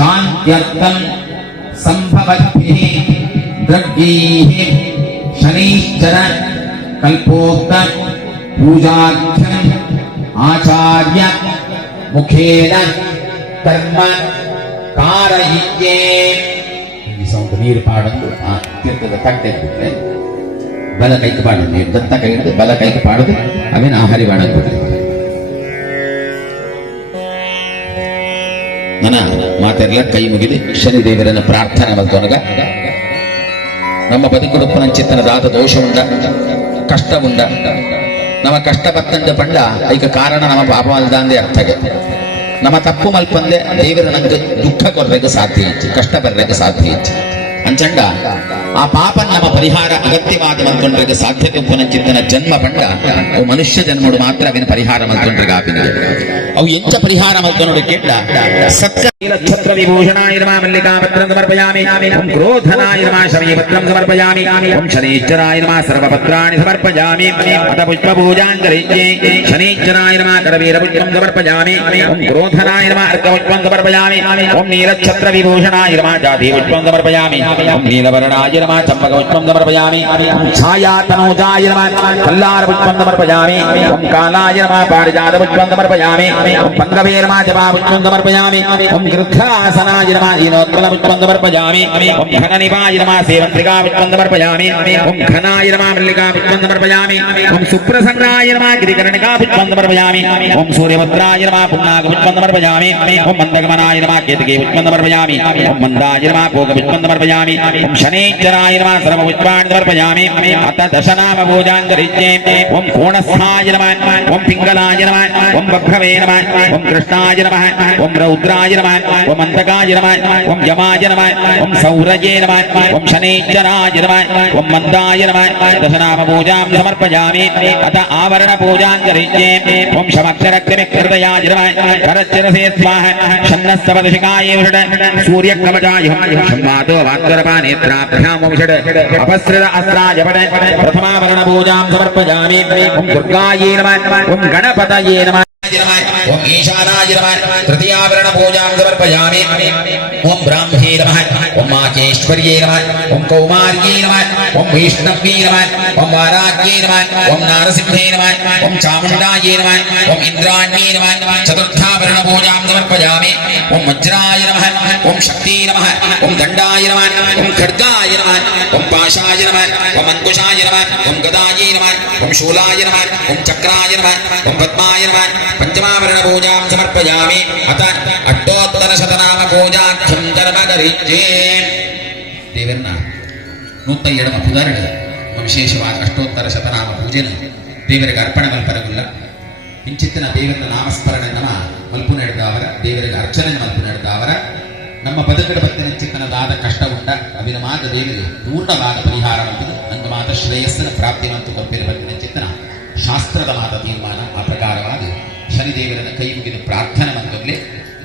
शान्त्यर्थं संभवद्भिः द्रव्यैः शनैश्चर कल्पोक्त पूजाख्यम् आचार्य मुखेन कर्म कारयित्ये ನೀರು ಪಾಡೋದು ತೀರ್ಥದ ತಟ್ಟೆ ಬಿಟ್ಟರೆ ಬಲ ಕೈಗೆ ಪಾಡೋದು ನೀರು ದತ್ತ ಕೈ ಹಿಡಿದು ಬಲ ಕೈಗೆ ಪಾಡೋದು ಅವೇನು ಆಹಾರಿ ಮಾಡೋದು ನನ್ನ ಮಾತೆಲ್ಲ ಕೈ ಮುಗಿದು ಶನಿದೇವರನ್ನು ಪ್ರಾರ್ಥನೆ ಮಾಡ್ಕೊಂಡಾಗ ನಮ್ಮ ಬದುಕುಡುಪ್ಪನ ಚಿತ್ತನದಾದ ದೋಷ ಉಂಡ ಕಷ್ಟ ಉಂಡ ನಮ್ಮ ಕಷ್ಟ ಬತ್ತಂಡ ಪಂಡ ಐಕ ಕಾರಣ ನಮ್ಮ ಪಾಪವಲ್ದ ಅಂದೇ ಅರ್ಥಗೆ ನಮ್ಮ ತಪ್ಪು ಮಲ್ಪಂದೆ ದೇವರ ನಂಗೆ ದುಃಖ ಕೊರ್ರೆಗೆ ಸಾಧ್ಯ ಇಚ್ಚಿ ಕಷ್ಟ ಬರ್ರೆಗೆ ಸಾಧ್ಯ ಇಚ್ಚಿ ಅಂಚಂಡ ಆ ಪಾಪ ನಮ್ಮ ಪರಿಹಾರ ಅಗತ್ಯವಾದ ಮಲ್ಕೊಂಡ್ರಿಗೆ ಸಾಧ್ಯತೆ ಪುನಂಚಿತ್ತನ ಜನ್ಮ ಪಂಡ ಅವು ಮನುಷ್ಯ ಜನ್ಮಡು ಮಾತ್ರ ಅವಿನ ಪರಿಹಾರ ಮಲ್ಕೊಂಡ್ರಿಗೆ ಆಪಿನಿಗೆ ಅವು ಎಂಚ ಪರಿಹಾರ ಮಲ್ಕೊಂಡ್ರು ಕೇಳ ಸತ್ಯ ಛತ್ರ ವಿಭೂಷಣಾಯ ನಮಃ ಮಲ್ಲಿಕಾಪತ್ರಂ ಸಮರ್ಪಯಾಮಿ ಓಂ ಕ್ರೋಧನಾಯ ನಮಃ ಶಮೀಪತ್ರಂ ಸಮರ್ಪಯಾಮಿ ಓಂ ಶನೈಶ್ಚರಾಯ ನಮಃ ಸರ್ವಪತ್ರಾಣಿ ಸಮರ್ಪಯಾಮಿ ಅತ ಪುಷ್ಪಪೂಜಾಂಜಲಿಜ್ಞೆ ಶನೈಶ್ಚರಾಯ ನಮಃ ಕರವೀರಪುಷ್ಪಂ ಸಮರ್ಪಯಾಮಿ ಓಂ ಕ್ರೋಧನಾಯ ನಮಃ ಅರ್ಕಪುಷ್ಪಂ ಸಮರ್ಪಯಾಮಿ ಓಂ ನೀಲಛತ್ರ ವಿಭೂಷಣಾಯ ನಮಃ ಜಾತಿಪುಷ್ಪಂ ಸಮರ್ಪಯಾಮಿ ಓಂ ನೀಲವರ್ಣಾಯ ನಮಃ ಚಂಪಕಪುಷ್ಪಂ ಸಮರ್ಪಯಾಮಿ ಓಂ ಛಾಯಾತನೂಜಾಯ ನಮಃ ಕಲ್ಲಾರಪುಷ್ಪಂ ಸಮರ್ಪಯಾಮಿ ಓಂ ಕಾಲಾಯ ನಮಃ ಪಾರಿಜಾತಪುಷ್ಪಂ ಸಮರ್ಪಯಾಮಿ ಓಂ ಪಂಗವೇ ನಮಃ ಜಪಾಪುಷ್ಪಂ ಸಮರ್ಪಯಾಮಿ ಓಂ ಗೃಧ್ರಾಸನಾಯ ನಮಃ ಈನೋತ್ಪಲಪುಷ್ಪಂ ಸಮರ್ಪಯಾಮಿ ಓಂ ಘನನಿಭಾಯ ನಮಃ ಸೇವಂತ್ರಿಕಾಪುಷ್ಪಂ ಸಮರ್ಪಯಾಮಿ ಓಂ ಘನಾಯ ನಮಃ ಮಲ್ಲಿಕಾಪುಷ್ಪಂ ಸಮರ್ಪಯಾಮಿ ಓಂ ಸುಪ್ರಸನ್ನಾಯ ನಮಃ ಗಿರಿಕರ್ಣಿಕಾಪುಷ್ಪಂ ಸಮರ್ಪಯಾಮಿ ಓಂ ಸೂರ್ಯಪುತ್ರಾಯ ನಮಃ ಪುನ್ನಾಗಪುಷ್ಪಂ ಸಮರ್ಪಯಾಮಿ ಓಂ ಮಂದಗಮನಾಯ ನಮಃ ಕೇತಕೀಪುಷ್ಪಂ ಸಮರ್ಪಯಾಮಿ ಓಂ ಮಂದಾಯ ನಮಃ ಕೋಕಪುಷ್ಪಂ ಸಮರ್ಪಯಾಮಿ ಓಂ ಶನೈಶ್ಚರಾಯ ನಮಃ ಸರ್ವಪುಷ್ಪಾಣಿ ಸಮರ್ಪಯಾಮಿ ಅತ ದಶನಾಮ ಪೂಜಾಂಗರಿಜ್ಞೆ ಓಂ ಕೋಣಸ್ಥಾಯ ನಮಃ ಓಂ ಪಿಂಗಲಾಯ ನಮಃ ಓಂ ಬಭ್ರವೇ ನಮಃ ಓಂ ಕೃಷ್ಣಾಯ ನಮಃ ಓಂ ರೌದ್ರಾಯ ನಮಃ ಓಂ ಅಂತಕಾಯ ನಮಃ ಓಂ ಯಮಾಯ ನಮಃ ಓಂ ಸೌರಜೇ ನಮಃ ಓಂ ಶನೈಶ್ಚರಾಯ ನಮಃ ಓಂ ಮಂದಾಯ ನಮಃ ದಶನಾಮ ಪೂಜಾಂ ಸಮರ್ಪಯಾಮಿ ಅತ ಆವರಣ ಪೂಜಾಂಗರಿಜ್ಞೆ ಓಂ ಶಮಕ್ಷರಕ್ರಮಿಕೃತಯಾಯ ನಮಃ ಕರಚ್ಚಿರಸೇ ಸ್ವಾಹ ಷಣ್ಣಸ್ತವದಶಿಕಾಯ ವಿಷಡ ಸೂರ್ಯಕವಚಾಯ ಶಮ್ಮಾದೋ ವಾತ್ಕರಪಾನೇತ್ರಾಭ್ಯಾಂ ಓಂ ಷಡ್ ಅಪಸ್ರತ ಅಸ್ತ್ರಾಯ ಪಡ ಪ್ರಥಮಾವರಣ ಪೂಜಾಂ ಸಮರ್ಪಯಾಮಿ ಓಂ ದುರ್ಗಾಯೇ ನಮಃ ಓಂ ಗಣಪತಯೇ ನಮಃ ಓಂ ಈಶಾನಾಯ ನಮಃ ತೃತೀಯಾವರಣ ಪೂಜಾಂ ಸಮರ್ಪಯಾಮಿ ಓಂ ಬ್ರಾಹ್ಮೇ ನಮಃ ಓಂ ಮಾಕೇಶ್ವರ್ಯೇ ನಮಃ ಓಂ ಕೌಮಾರ್ಯೇ ನಮಃ ಓಂ ವೈಷ್ಣವ್ಯೇ ನಮಃ ಓಂ ವಾರಾಗ್ಯೇ ನಮಃ ಓಂ ನಾರಸಿಂಹೇ ನಮಃ ಓಂ ಚಾಮುಂಡಾಯೇ ನಮಃ ಓಂ ಇಂದ್ರಾಣ್ಯೇ ನಮಃ ಚತುರ್ಥಾವರಣ ಪೂಜಾಂ ಸಮರ್ಪಯಾಮಿ ಓಂ ವಜ್ರಾಯ ನಮಃ ಓಂ ಶಕ್ತೇ ನಮಃ ಓಂ ದಂಡಾಯ ನಮಃ ಓಂ ಖಡ್ಗಾಯ ನಮಃ ಓಂ ಪಾಶಾಯ ನಮಃ ಓಂ ಅಂಕುಶಾಯ ನಮಃ ಓಂ ಗದಾಯೇ ನಮಃ ಓಂ ಶೂಲಾಯ ನಮಃ ಓಂ ಚಕ್ರಾಯ ನಮಃ ಓಂ ಪದ್ಮಾಯ ನಮಃ ಪಂಚಮಾವರಣ ಪೂಜಾಂ ಸಮರ್ಪಯಾಮಿ ಅತ ಅಷ್ಟೋತ್ತರ ಶತನಾಮ ಪೂಜಾಖ್ಯಂ ಕರ್ಮಕರಿಜ್ಞೆ ದೇವರನ್ನ 107వ ಪುದರಡು ವಿಶೇಷವಾದ ಅಷ್ಟೋತ್ತರ ಶತನಾಮ ಪೂಜೆನ ದೇವರಿಗೆ ಅರ್ಪಣೆ ಮಲ್ಪರಗುಲ್ಲ ಇಂಚಿತ್ತಿನ ದೇವರ ನಾಮಸ್ಮರಣೆ ನಮ ಮಲ್ಪು ನಡೆದವರ ದೇವರಿಗೆ ಅರ್ಚನೆ ಮಲ್ಪು ನಡೆದವರ ನಮ್ಮ ಬದುಕಡ ಬತ್ತಿನ ಚಿಕ್ಕನದಾದ ಕಷ್ಟ ಉಂಟ ಅವಿನ ಮಾದ ದೇವರಿಗೆ ಪೂರ್ಣವಾದ ಪರಿಹಾರ ಮಲ್ಪದು ನನ್ನ ಮಾತ ಶ್ರೇಯಸ್ಸಿನ ಪ್ರಾಪ್ತಿವಂತು ಕಪ್ಪಿನ ಬತ್ತಿನ ಚಿತ್ತನ ಶಾಸ್ತ್ರದ ಮಾತ ತೀರ್ಮಾನ ಆ ಪ್ರಕಾರವಾಗಿ ಶನಿದೇವರನ್ನ ಕೈ ಮುಗಿದು ಪ್ರಾರ್ಥನೆ ಮಂದೊಳ್ಳೆ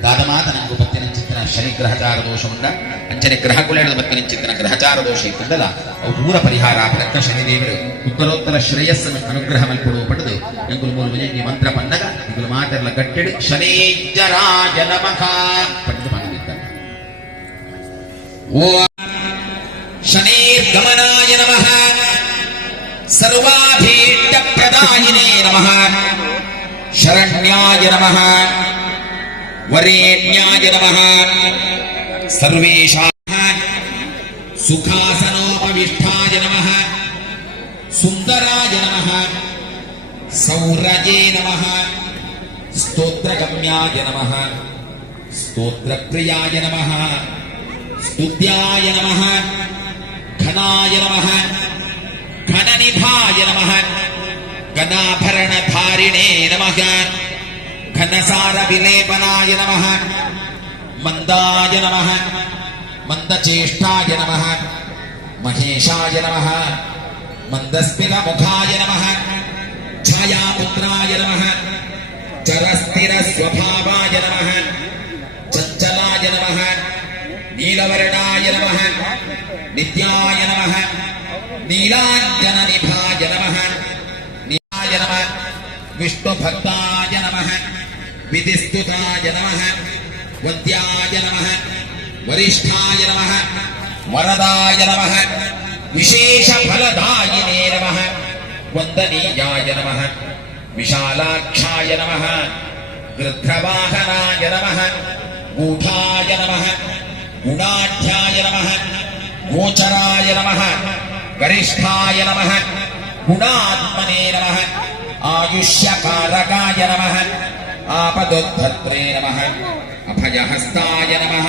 ದಾದಮಾದ ನಂಗು ಬತ್ತಿನ ಚಿತ್ತನ ಶನಿ ಗ್ರಹಚಾರ ದೋಷ ಉಂಡ ಅಂಚನೆ ಗ್ರಹಗುಳೆಡ ಬತ್ತಿನ ಚಿತ್ತನ ಗ್ರಹಚಾರ ದೋಷ ಇತ್ತಂದಲ್ಲ ಅವು ಪೂರ ಪರಿಹಾರ ಆಗಲಕ್ಕ ಶನಿದೇವರು ಉತ್ತರೋತ್ತರ ಶ್ರೇಯಸ್ಸನ್ನು ಅನುಗ್ರಹ ಮಲ್ಪಡುವ ಪಡೆದು ಎಂಗುಲು ಮೂರು ವಿಜಯ ಮಂತ್ರ ಬಂದಾಗ ಇಂಗುಲು ಮಾತೆಲ್ಲ ಗಟ್ಟಿಡು ಶನೇಶ್ವರಾಯ ನಮಃ ಪಡೆದು ಬಂದಿದ್ದಾರೆ. ಓ ಶನೇರ್ಗಮನಾಯ ನಮಃ ಸರ್ವಾಭೀಷ್ಟ ಪ್ರದಾಯಿನೇ ನಮಃ ಶರಣ್ಯಾಯ ನಮಃ ವರೇಣ್ಯಾಯ ನಮಃ ಸರ್ವೇಷಾಂ ಸುಖಾಸನೋಪವಿಷ್ಟಾಯ ನಮಃ ಸುಂದರಾಯ ನಮಃ ಸೌರಜೇ ನಮಃ ಸ್ತೋತ್ರಗಮ್ಯಾಯ ನಮಃ ಸ್ತೋತ್ರಪ್ರಿಯಾಯ ನಮಃ ಸ್ತುತ್ಯಾಯ ನಮಃ ಘನಾಯ ನಮಃ ಘನನಿಭಾಯ ನಮಃ ಗದಾಭರಣಧಾರಿಣೇ ನಮಃ ಘನಸಾರ ವಿಲೇಪನಾಯ ನಮಃ ಮಂದಾಯ ನಮಃ ಮಂದಚೇಷ್ಟಾಯ ನಮಃ ಮಹೇಶಾಯ ನಮಃ ಮಂದಸ್ಮಿತ ಮುಖಾಯ ನಮಃ ಛಾಯಾಪುತ್ರಾಯ ನಮಃ ಚರಸ್ಥಿರ ಸ್ವಭಾವಾಯ ನಮಃ ಚಂಚಲಾಯ ನಮಃ ನೀಲವರ್ಣಾಯ ನಮಃ ನಿತ್ಯಾಯ ನಮಃ ನೀಲಾಂಜನ ನಿಭಾಯ ನಮಃ ನಿಯಾಯ ನಮಃ ವಿಷ್ಣು ಭಕ್ತಾಯ ನಮಃ ವಿಧಿಸ್ತುತಾಯ ನಮಃ ವದ್ಯಾಯ ನಮಃ ವರಿಷ್ಠಾಯ ನಮಃ ವರದಾಯ ನಮಃ ವಿಶೇಷ ಫಲದಾಯಿನೇ ನಮಃ ವಂದನೀಯಾಯ ನಮಃ ವಿಶಾಲಾಕ್ಷಾಯ ನಮಃ ಗೃಧ್ರವಾಹನಾಯ ನಮಃ ಗೂಢಾಯ ನಮಃ ಗುಣಾಢ್ಯಾಯ ನಮಃ ಗೋಚರಾಯ ನಮಃ ಗರಿಷ್ಠಾಯ ನಮಃ ಗುಣಾತ್ಮನೇ ನಮಃ ಆಯುಷ್ಯಕಾರಕಾಯ ನಮಃ ಆಪದೋದ್ಧತ್ರೇ ನಮಃ ಅಭಯಹಸ್ತಾಯ ನಮಃ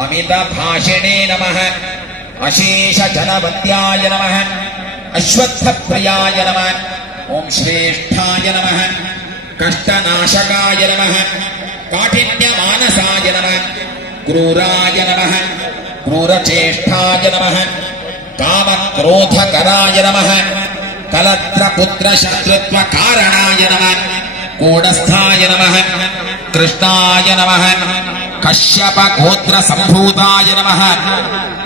ಅಮಿತಭಾಷಿಣೇ ನಮಃ ಅಶೇಷಜನವದ್ಯಾಯ ನಮಃ ಅಶ್ವತ್ಥಪ್ರಿಯಾಯ ನಮಃ ಓಂ ಶ್ರೇಷ್ಠಾಯ ನಮಃ ಕಷ್ಟನಾಶಕಾಯ ನಮಃ ಕಾಠಿನ್ಯಮಾನಸಾಯ ನಮಃ ಕ್ರೂರಾಯ ನಮಃ ಕ್ರೂರಚೇಷ್ಟಾಯ ನಮಃ ಕಾಮಕ್ರೋಧಕರಾಯ ನಮಃ ಕಲತ್ರಪುತ್ರಶತ್ರುತ್ವಕಾರಣಾಯ ನಮಃ ಕೂಢಸ್ಥಾಯ ನಮಃ ಕೃಷ್ಣಾಯ ನಮಃ ಕಶ್ಯಪಗೋತ್ರಸಂಭೂತಾಯ ನಮಃ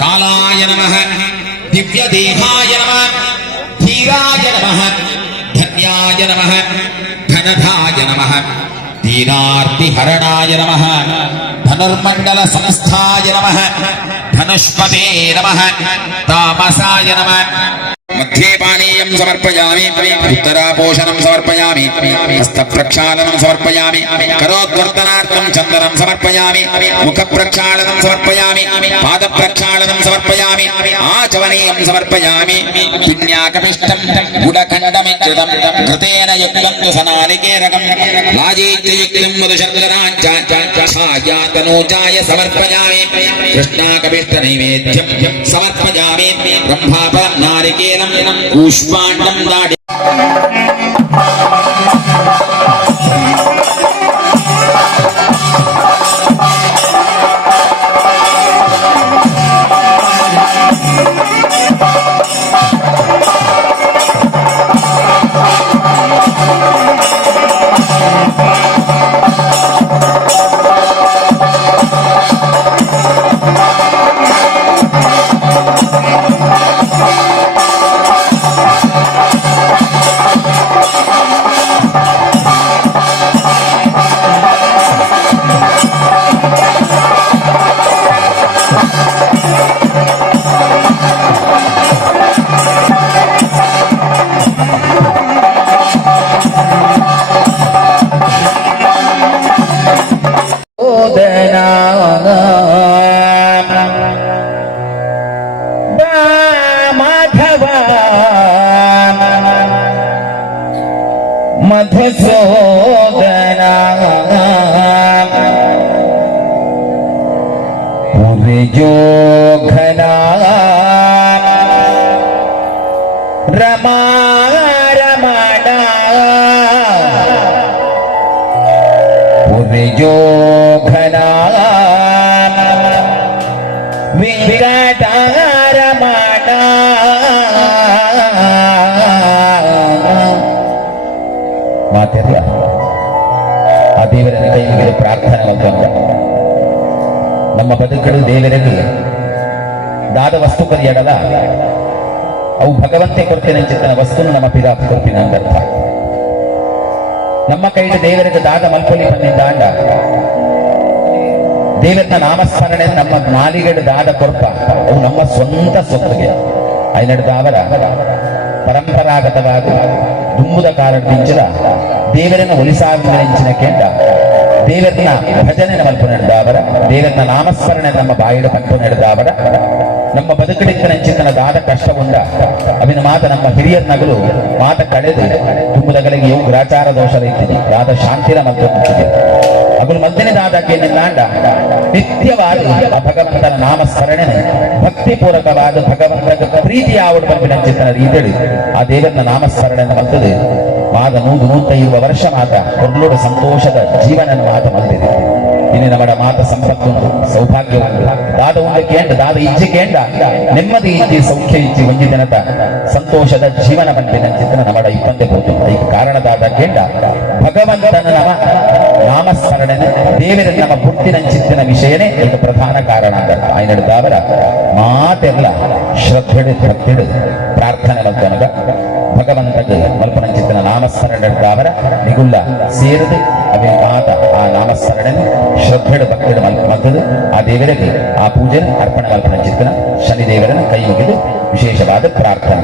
ಕಾಲಾಯ ನಮಃ ದಿವ್ಯದೇಹಾಯ ನಮಃ ಧೀರಾಯ ನಮಃ ಧನ್ಯಾಯ ನಮಃ ಧನಧಾಯ ನಮಃ ದೀನಾರ್ತಿಹರಣಾಯ ನಮಃ ಧನುರ್ಮಂಡಲ ಸಂಸ್ಥಾಯ ನಮಃ ಧನುಷ್ಪತೆ ನಮಃ ತಾಮಸಾಯ ನಮಃ ಮಧ್ಯೆ ಪಾನೀಯಂ ಸಮರ್ಪಯಾಮಿ ಉತ್ತರಾಪೋಷಣಂ ಸಮರ್ಪಯಾಮಿ ಹಸ್ತಪ್ರಕ್ಷಾಳನಂ ಸಮರ್ಪಯಾಮಿ ಕರೋದ್ವರ್ತನಾರ್ಥಂ ಚಂದನಂ ಸಮರ್ಪಯಾಮಿ ಮುಖಪ್ರಕ್ಷಾಳನಂ ಸಮರ್ಪಯಾಮಿ ಪಾದಪ್ರಕ್ಷಾಳನಂ ಸಮರ್ಪಯಾಮಿ ಆಚಮನೀಯಂ ಸಮರ್ಪಯಾಮಿ ಪಿನ್ಯಾಕಪಿಷ್ಟಂ ಗುಡಖಂಡಮಿಕೃತಂ ಕೃತೇನ ಯುಕ್ತಂ ಸನಾಲಿಕೇರಕಂ ಲಾಜೀತ್ಯಯುಕ್ತಂ ಮಧುಶರ್ಕರಾಂಚಾಯಾತನೂಜಾಯ ಸಮರ್ಪಯಾಮಿ ಕೃಷ್ಣಾಕಪಿಷ್ಟ ನೈವೇದ್ಯಂ ಸಮರ್ಪಯಾಮಿ ಬ್ರಹ್ಮಾಪ ನಾರಿಕೇರಂ ಕೂಷ್ಮಾಂಡಂ ದಾಡಿ ಮಧುಸೂದನ ವಿಜೋಘನ ರಮಾ ರಮಣ ವಿಜೋಘನ ವೆಂಕಟರಮಣ ಮಾತೆಲ್ಲ ಆ ದೇವರನ್ನ ಕೈಗೆ ಪ್ರಾರ್ಥನೆ ಮಾಡುವಂತ ನಮ್ಮ ಬದುಕಲು ದೇವರಲ್ಲಿ ದಾದ ವಸ್ತು ಪರಿಯಡಲ ಅವು ಭಗವಂತೆ ಕೊಡ್ತೇನೆ ಚಿತ್ತನ ವಸ್ತುನು ನಮ್ಮ ಪಿದಾಪ ಕೊಡ್ತೀನಿ ಅಂದರ್ಥ ನಮ್ಮ ಕೈಗೆ ದೇವರಿಗೆ ದಾದ ಮಲ್ಪೊಲಿ ಬಂದಿದ್ದಾಂಡ ದೇವರನ್ನ ನಾಮಸ್ಮರಣೆ ನಮ್ಮ ನಾಲಿಗೆಡು ದಾದ ಕೊಡ್ಪ ಅವು ನಮ್ಮ ಸ್ವಂತ ಸೊತ್ತಿಗೆ ಐನಡ್ದಾವರ ಪರಂಪರಾಗತವಾಗಿ ದುಂಬುದ ಕಾರಣದಿಂಚಲ ದೇವರನ್ನ ಒಲಿಸಾಗಿನ ಕೆಂಡ ದೇವರನ್ನ ಭಜನೆ ಮಲ್ಪ ನಡೆದಾವರ ದೇವರನ್ನ ನಾಮಸ್ಮರಣೆ ನಮ್ಮ ಬಾಯಿಡ ಪಂಪು ನಡೆದಾವರ ನಮ್ಮ ಬದುಕಡಿನ ದಾದ ಕಷ್ಟ ಉಂಡ ಅವಿನ ಮಾತ ನಮ್ಮ ಹಿರಿಯರ ನಗಲು ಮಾತ ಕಳೆದು ತುಂಬುದಗಳಿಗೆ ಇವು ಗ್ರಾಚಾರ ದೋಷ ಇದ್ದೀನಿ ದಾದ ಶಾಂತಿನ ಮಲ್ಪು ಅಗಲು ಮದ್ದನೆ ದಾದಕ್ಕೆ ನಿಲ್ಲಾಂಡ ನಿತ್ಯವಾದ ಭಗವಂತನ ನಾಮಸ್ಮರಣೆ ಭಕ್ತಿಪೂರ್ವಕವಾದ ಭಗವಂತನ ಪ್ರೀತಿ ಆವಡು ಪಂಪಿನ ಚಿತ್ತನ ರೀತಿಯಲ್ಲಿ ಆ ದೇವರನ್ನ ನಾಮಸ್ಮರಣೆ ಮಲ್ತದೆ ಮಾದ 150 ವರ್ಷ ಮಾತ ಕೊರ್ಲೋಡ ಸಂತೋಷದ ಜೀವನ ಮಾತ ಮಲ್ತಿದೆ ಇನ್ನು ನಮ್ಮ ಮಾತ ಸಂಪತ್ತುಂಟು ಸೌಭಾಗ್ಯ ಉಂಟು ದಾದ ಉಂಡ ಕೇಂದ್ರ ದಾದ ಇಜ್ಜೆ ಕೇಂದ್ರ ನೆಮ್ಮದಿ ಇಜ್ಜಿ ಸೌಖ್ಯ ಇಜ್ಜಿ ಒಂಜಿ ದಿನದ ಸಂತೋಷದ ಜೀವನ ಪಂಪಿನ ಚಿತ್ತನ ನಮ್ಮಡ ಇಪ್ಪಂದೆ ಹೋಗ್ತದೆ ಈ ಕಾರಣದಾದ ಕೇಂದ್ರ ಭಗವಂತನ ನಾಮಸ್ಮರಣೆ ದೇವರ ನಮ್ಮ ಹುಟ್ಟಿನ ಚಿತ್ತಿನ ವಿಷಯನೇ ಇದು ಪ್ರಧಾನ ಕಾರಣ ಆಯ್ನಡ್ದಾವರ ಮಾತೆಲ್ಲ ಶ್ರದ್ಧೆಡು ಭಕ್ತಿಡು ಪ್ರಾರ್ಥನೆ ಮಲ್ತನಗ ಭಗವಂತಗೆ ಮಲ್ಪನ ಚಿತ್ತನ ನಾಮಸ್ಮರಣೆ ನಡೆದಾವರ ನಿಗುಲ್ಲ ಸೇರಿದು ಅವೇ ಮಾತ ಆ ನಾಮ ನಾಮಸ್ಮರಣೆ ಶ್ರದ್ಧೆಡು ಭಕ್ತಿಡು ಮದ್ದು ಆ ದೇವರಿಗೆ ಆ ಪೂಜೆ ಅರ್ಪಣೆ ಮಲ್ಪನ ಚಿತ್ತನ ಶನಿದೇವರನ್ನು ಕೈ ಮುಗಿದು ವಿಶೇಷವಾದ ಪ್ರಾರ್ಥನೆ.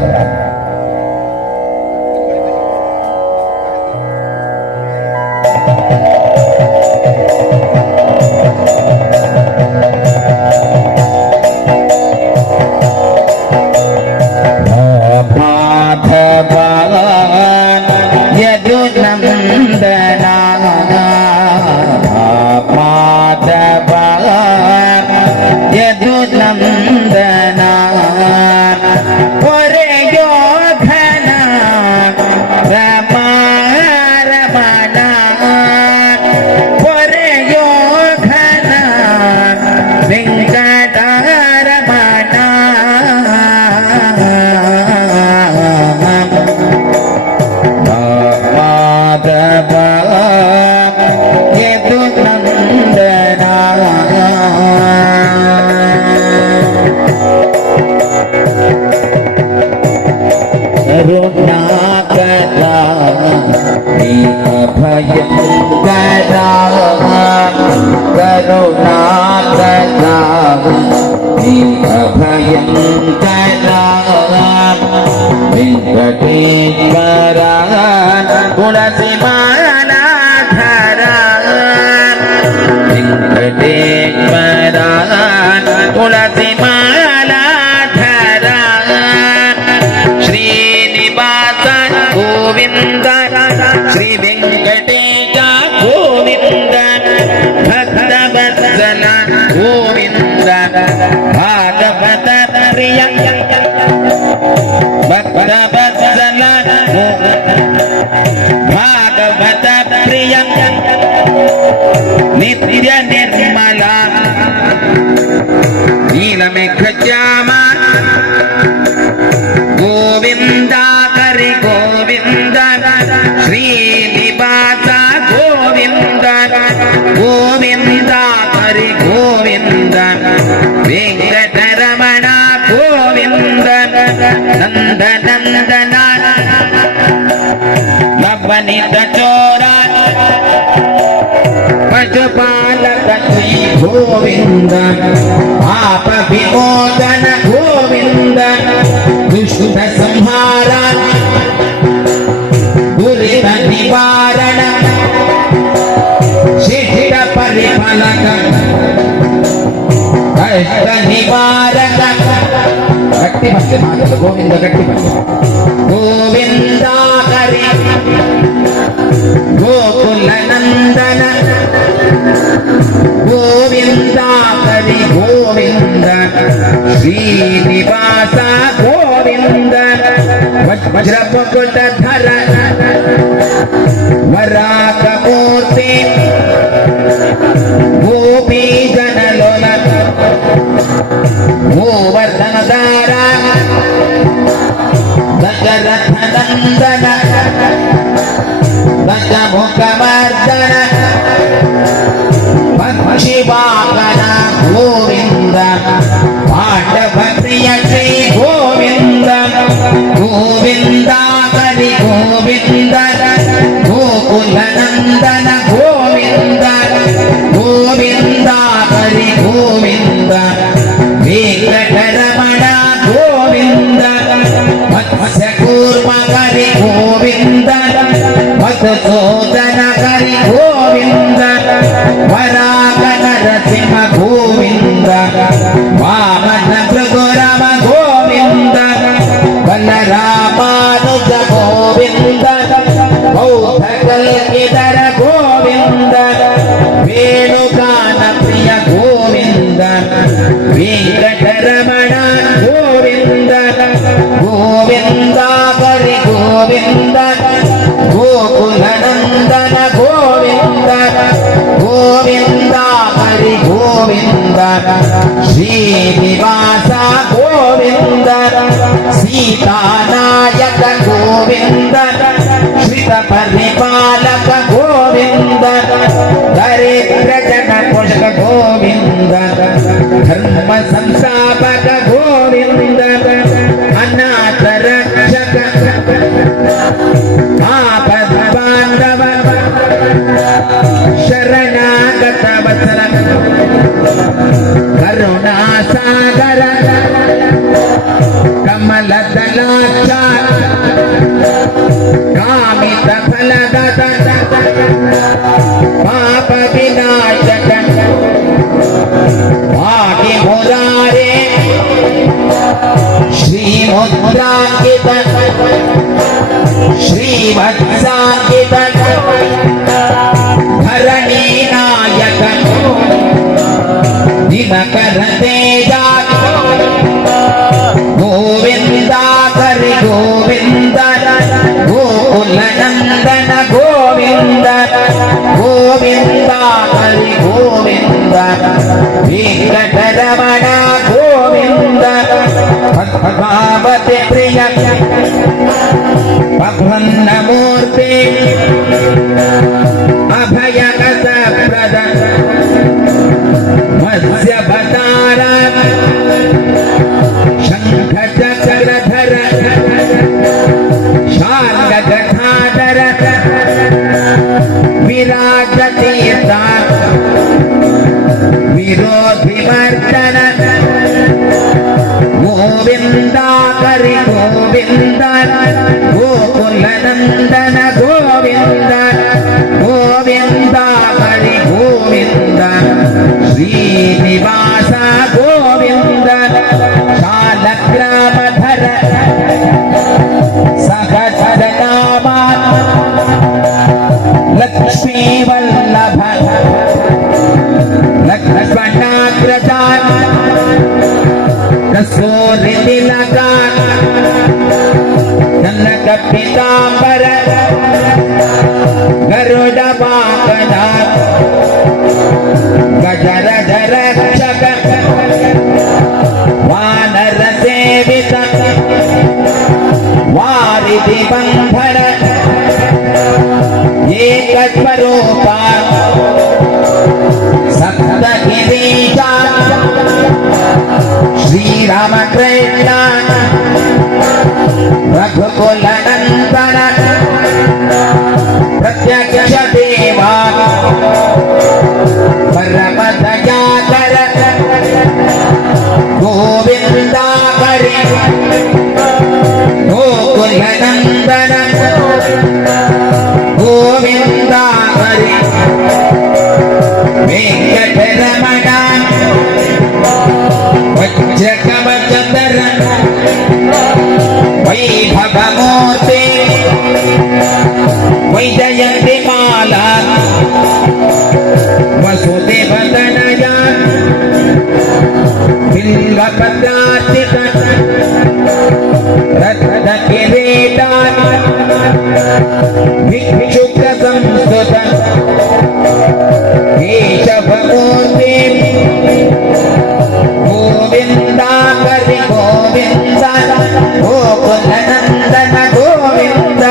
ನಿತ್ಯ ನಿರ್ಮಲ ನೀಲಮೇಘಶ್ಯಾಮ ಗೋವಿಂದ ಕರಿ ಗೋವಿಂದ ಶ್ರೀನಿವಾಸ ಗೋವಿಂದ ಗೋವಿಂದ ಕರಿ ಗೋವಿಂದ ವೆಂಕಟರಮಣ ಗೋವಿಂದ ನಂದ ನಂದನ ನವನಿತ ಚೋರ ಪಶುಪಾಲಕ ಶ್ರೀ ಗೋವಿಂದ ಪಾಪ ವಿಮೋಚನ ಗೋವಿಂದ ದುಷ್ಟ ಸಂಹಾರ ದುರಿತ ನಿವಾರಣ ಶಿಷ್ಟ ಪರಿಫಲಕ ಕಷ್ಟ ನಿವಾರಕ ಗಟ್ಟಿ ಬಂದೆ ಮಾತಲು ಗೋವಿಂದ ಗಟ್ಟಿ ಬಂದೆ ಗೋವಿಂದ ಹರಿ ಗೋಕುಲ ನಂದನ ಗೋವಿಂದ ಹರಿ ಗೋವಿಂದ ಶ್ರೀನಿವಾಸ ಗೋವಿಂದ ವಜ್ರಮುಕುಟಧರ ವರಾಕ ಮೂರ್ತಿ ಗೋಪೀ ಜನಲೋಲ ಗೋವರ್ಧನಧಾರ ದಶರಥ ನಂದನ ದಶಮುಖಮರ್ದನ ಶಿವಾಕನ ಗೋವಿಂದ ಪಾಂಡವ ಪ್ರಿಯ ಶ್ರೀ ಗೋವಿಂದ ಗೋವಿಂದ ಹರಿ ಗೋವಿಂದ ಗೋಕುಲ ನಂದನ ಗೋವಿಂದ ಗೋವಿಂದ ಹರಿ ಗೋವಿಂದ ವೆಂಕಟರಮಣ ಗೋವಿಂದ ಮತ್ಸ್ಯ ಕೂರ್ಮ ಹರಿ ಗೋವಿಂದ ಮಧುಸೂದನ ಹರಿ ಗೋವಿಂದ ವರಾಹ ನರಸಿಂಹ ಗೋವಿಂದ ವಾಮನ ಭೃಗುರಾಮ ಗೋವಿಂದ ಬಲರಾಮಾನುಜ ಗೋವಿಂದ ಬೌದ್ಧ ಕಲ್ಕಿದರ ಗೋವಿಂದ ವೇಣುಗಾನ ಪ್ರಿಯ ಗೋವಿಂದ ವೆಂಕಟರಮಣ ಗೋವಿಂದ ಗೋವಿಂದ ಹರಿ ಗೋವಿಂದ ಗೋಕುಲ ನಂದನ ಗೋವಿಂದ ಗೋವಿಂದ ಹರಿ ಗೋವಿಂದ ಶ್ರೀನಿವಾಸ ಗೋವಿಂದ ಸೀತಾನಾಯಕ ಗೋವಿಂದ ಶ್ರಿತ ಪರಿಪಾಲಕ ಗೋವಿಂದ ದರಿದ್ರ ಜನ ಪೋಷಕ ಗೋವಿಂದ ಧರ್ಮ ಸಂಸ್ಥಾಪಕ ಗೋವಿಂದ ಅನಾಥ ರಕ್ಷಕ ಆಪದ ಬಾಂಧವ ಶರಣ ಅಭಯಕಸ ಪ್ರದ ಮತ್ಸ್ಯವತಾರ ಶಂಖ ಚಕ್ರಧರ ಶಾರ್ಗಧಾಧರ ವಿರಾಜತೀರ್ಥ ವಿರೋಧಿಮರ್ದನ ಗೋವಿಂದ ಕರಿ ಗೋವಿಂದ ಗೋಕುಲ ನಂದನ ಗೋವಿಂದ ಗೋವಿಂದ ಕರಿ ಗೋವಿಂದ ಶ್ರೀನಿವಾಸ ಗೋವಿಂದ ಶಾಲಗ್ರಾಮಧರ ಸಹಸ್ರನಾಮ ಲಕ್ಷ್ಮೀ ವಲ್ಲಭ ಲಕ್ಷ್ಮಣಾಗ್ರಜ ಕಸ್ತೂರಿ ತಿಲಕ ಕನಕ ಪೀತಾಂಬರ ಗರುಡ ವಾಹನ ಗಜರಜ ರಕ್ಷಕ ವಾನರ ಸೇವಿತ ವಾರಿಧಿ ಬಂಧನ ಏಕಸ್ವರೂಪ ಸಪ್ತಗಿರೀಶ ಶ್ರೀರಾಮಕೃಷ್ಣ ರಘುಕುಲ ನಂದನ ಪ್ರತ್ಯಕ್ಷ ದೇವ ಪರಮ ದಯಾಕರ ಗೋವಿಂದ ಹರಿ ಗೋಕುಲ ನಂದನ ಗೋವಿಂದ ಹರಿ ವೆಂಕಟರಮಣ ವಜ್ರಕವಚಧರ ವೈಭವಮೂರ್ತಿ ವೈಜಯಂತಿ ಮಾಲಾ ವಸುದೇವತನಯ ಬಿಲ್ವಪತ್ರಾರ್ಚಿತ ರತ್ನ ಕಿರೀಟ ಭಿಕ್ಷುಕ ಸಂಸ್ಕೃತ ಕೇಶವಮೂರ್ತಿ ಗೋವಿಂದ ಹರಿ ಗೋವಿಂದ ಗೋಕುಲ ನಂದನ ಗೋವಿಂದ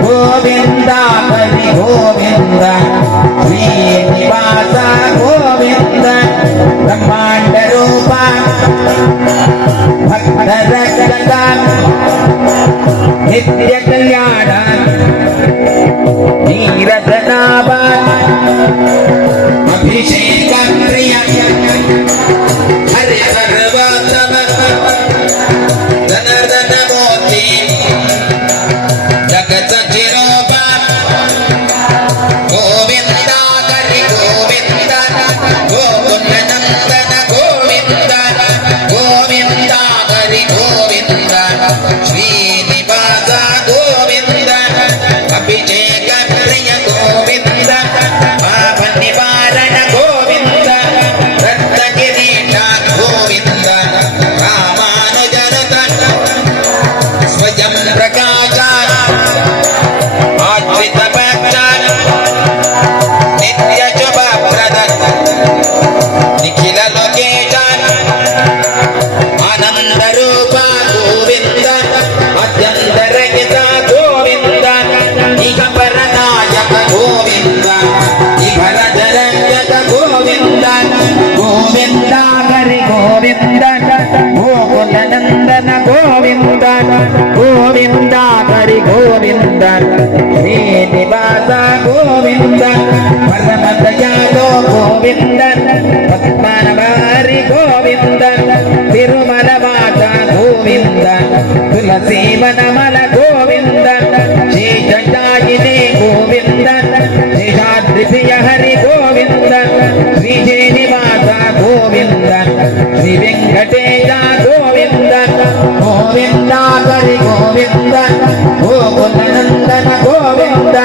ಗೋವಿಂದ ಹರಿ ಗೋವಿಂದ ಶ್ರೀನಿವಾಸ ಗೋವಿಂದ ಬ್ರಹ್ಮಾಂಡ ರೂಪ ಭಕ್ತರ ರಕ್ಷಕ ನಿತ್ಯ ಕಲ್ಯಾಣ ನೀರಜ ನಾಭ ಅಭಿಷೇಕ ಪ್ರಿಯ ಹರಿ ಸರ್ವೋತ್ತಮ ಧನಧನ ಮೂರ್ತಿ ಜಗತ್ ಚಿರೋಪ ಗೋವಿಂದ ಹರಿ ಗೋವಿಂದ ಗೋಕುಲ ನಂದನ ಗೋವಿಂದ ಗೋವಿಂದ ಹರಿ ಗೋವಿಂದ ಶ್ರೀನಿವಾಸ ಗೋವಿಂದ ಅಭಿಷೇಕ ಪ್ರಿಯ ಗೋವಿಂದ ಪಾಪ ನಿವಾರಣ ಗೋವಿಂದ ರತ್ನ ಕಿರೀಟ ಗೋವಿಂದ ರಾಮಾನುಜನುತ ಸ್ವಯಂ ಪ್ರಕಾಶ ಆಶ್ರಿತ ಭಕ್ತ ನಿತ್ಯ ಶುಭಪ್ರದ ನಿಖಿಲ ಲೋಕೇಶ ಆನಂದ ರೂಪ ಗೋವಿಂದ ಅತ್ಯಂತ ರಹಿತ ಗೋವಿಂದ ಈಗ ಪರನಾಯಕ ಗೋವಿಂದ ಇಹರ ಜರಂಜಕ ಗೋವಿಂದ ಗೋವಿಂದ ಹರಿ ಗೋವಿಂದ ಗೋಕುಲ ನಂದನ ಗೋವಿಂದ ಗೋವಿಂದ ಹರಿ ಗೋವಿಂದ ಶ್ರೀನಿವಾಸ ಗೋವಿಂದ ಪರಮ ದಯಾಳು ಗೋವಿಂದ ಪದ್ಮನಾಭ ಹರಿ ಗೋವಿಂದ ತಿರುಮಲ ವಾಸ ಗೋವಿಂದ ತುಳಸೀವನ ಮಲ ಗೋವಿಂದ ಶ್ರೀಜಟಾಯಿನಿ ಗೋವಿಂದ ಶೇಷಾದ್ರಿಪ್ರಿಯ ಹರಿ ಗೋವಿಂದ ಶ್ರೀ ಶ್ರೀನಿವಾಸ ಗೋವಿಂದ ಶ್ರೀ ವೆಂಕಟೇಶ ಗೋವಿಂದ ಗೋವಿಂದ ಹರಿ ಗೋವಿಂದ ಗೋಕುಲ ನಂದನ ಗೋವಿಂದ